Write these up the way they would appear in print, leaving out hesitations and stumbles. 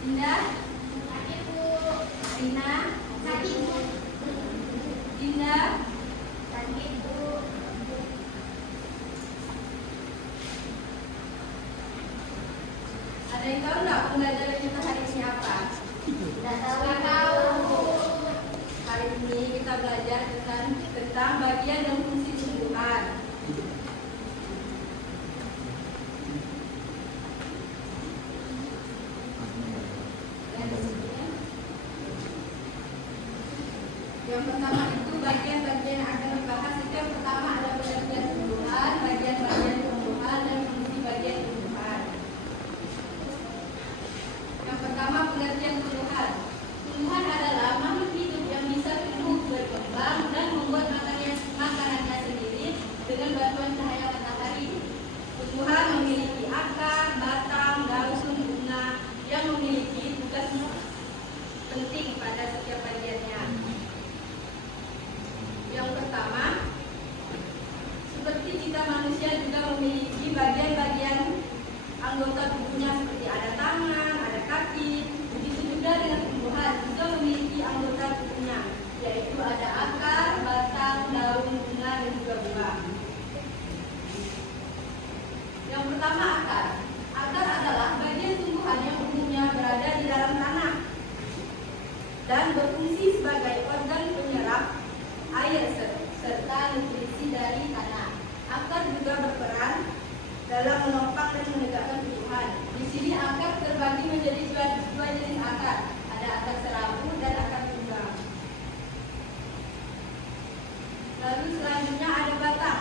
Indah? Sakit, Bu. Rina? Sakit, Bu. Dinda? Sakit, Bu. Ada yang tahu nggak pembelajaran kita hari ini apa? Tidak tahu. Hari ini kita belajar tentang bagian dan fungsi tumbuhan. Yang pertama itu bagian-bagian yang akan dibahas itu yang pertama ada pengertian tumbuhan, bagian-bagian tumbuhan, dan fungsi bagian tumbuhan. Yang pertama pengertian tumbuhan. Tumbuhan adalah makhluk hidup yang bisa tumbuh, berkembang, dan membuat makanannya sendiri dengan bantuan cahaya matahari. Tumbuhan memiliki akar, batang, daun, bunga yang memiliki tugas penting pada setiap bagiannya. Yang pertama, seperti kita manusia juga memiliki bagian-bagian anggota tubuhnya seperti ada tangan, ada kaki. Begitu juga dengan tumbuhan juga memiliki anggota tubuhnya, yaitu ada akar, batang, daun, bunga, dan juga buah. Yang pertama akar. Akar adalah bagian tumbuhan yang umumnya berada di dalam tanah dan berfungsi sebagai organ penyerap air serta nutrisi dari tanah. Akar juga berperan dalam menopang dan menegakkan tumbuhan. Di sini akar terbagi menjadi dua jenis akar. Ada akar serabu dan akar tunggang. Lalu selanjutnya ada batang.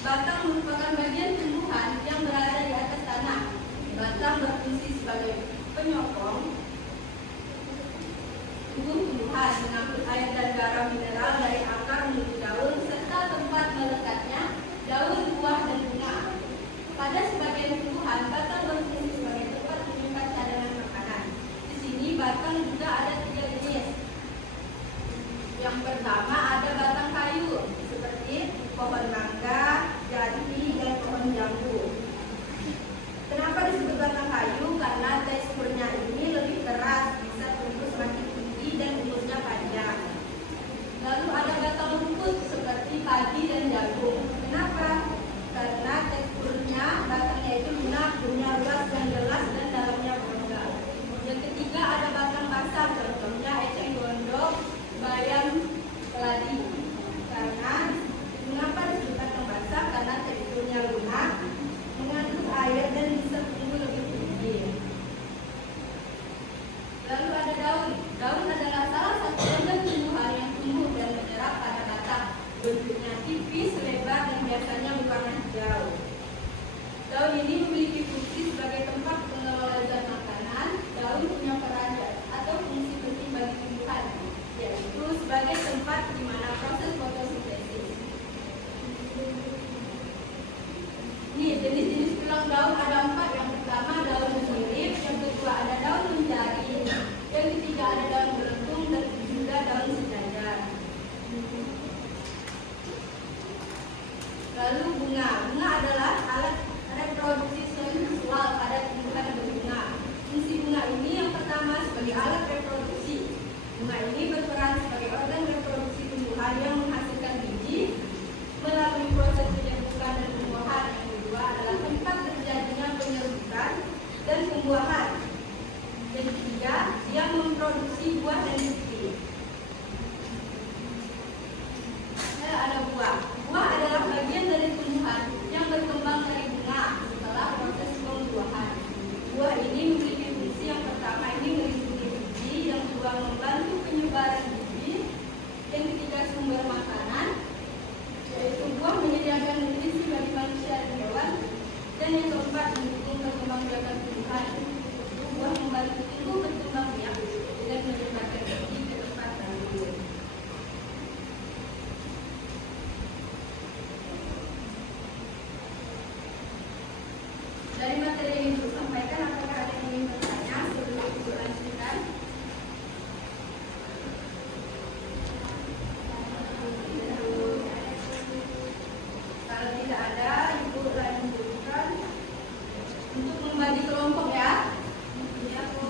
Batang merupakan bagian tumbuhan yang berada di atas tanah. Batang berfungsi sebagai penyokong tumbuhan, mengangkut air dan garam mineral dari akar menuju daun serta tempat melekatnya daun, buah, dan bunga. Pada sebagian tumbuhan, batang berfungsi sebagai tempat menyimpan cadangan makanan. Di sini batang juga ada 3 jenis. Yang pertama ada batang kayu seperti pohon mangga, jati, dan pohon jambu. Kenapa disebut batang kayu? Karena teksturnya ini lebih keras, bisa tumbuh semakin tinggi dan umurnya panjang. Lalu ada batang rumput seperti padi dan jagung. Kenapa? Karena teksturnya batangnya itu lunak, punya luas dan jelas, dan dalamnya berongga. Yang ketiga ada batang basah, contohnya eceng gondok, bayam, keladi. Karena mengapa disebut batang basah? Karena teksturnya lunak, mengandung air, dan bisa tumbuh lebih tinggi. Lalu ada daun. Daun adalah salah satu organ tumbuhan yang tumbuh dan menyerap pada batang. Bentuknya tipis, lebar, dan biasanya berwarna hijau. Daun ini memiliki fungsi sebagai tempat pengelola zat makanan. Daun punya peran atau fungsi penting bagi tumbuhan, yaitu sebagai tempat di mana proses fotosintesis. Ini jenis-jenis tulang daun ada 4. Yang pertama daun sirip, yang kedua ada daun mencari, yang ketiga ada daun belentung, dan juga daun sejajar. Lalu bunga. Bunga adalah alat reproduksi seksual pada tumbuhan berbunga. Fungsi bunga ini yang pertama sebagai alat reproduksi. Bunga ini berperan sebagai organ reproduksi tumbuhan yang menghasilkan biji melalui proses penyerbukan dan pembuahan. Yang kedua adalah tempat terjadinya penyerbukan dan pembuahan. Yang ketiga, dia memproduksi buah dan biji. Ada buah. Buah adalah bagian dari tumbuhan yang berkembang dari bunga setelah proses pembuahan. Buah ini memiliki fungsi yang pertama ini melindungi biji, yang kedua membantu penyebaran biji, yang ketiga sumber makanan, yaitu buah menyediakan nutrisi bagi manusia dan hewan, dan yang keempat mendukung perkembangan tumbuhan. Buah membantu tumbuh berkembang biak dan menyebarkan biji ke tempat lain. Dari materi yang Ibu sampaikan, apakah ada yang ingin bertanya sebelum Ibu lanjutkan? Kalau tidak ada, Ibu lanjutkan untuk membagi kelompok ya. Ini aku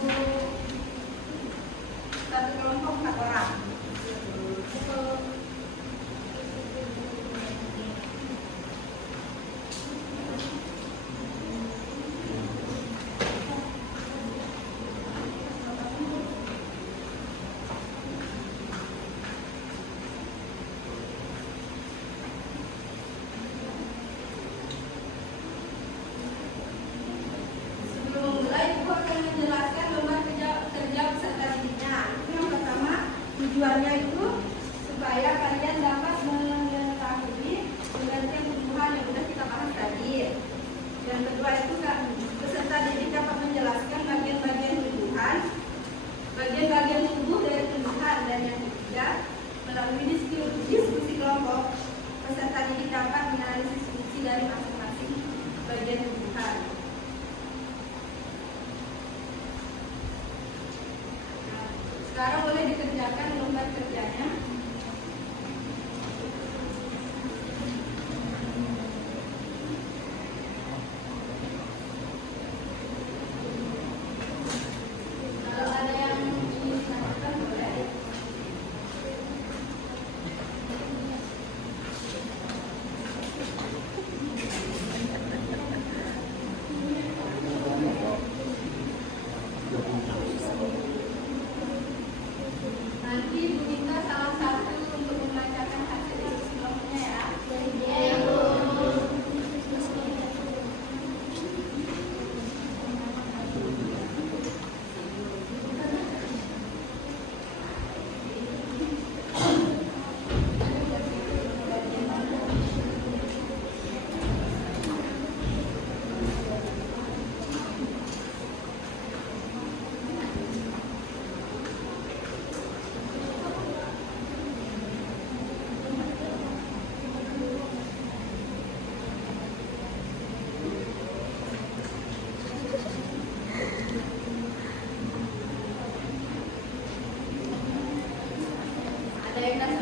Sekarang boleh dikerjakan lembar kerjanya. Kalau ada yang ingin ditanyakan boleh. Nanti Bu minta salah satu untuk membacakan hasil isi kelompoknya ya. Ada yang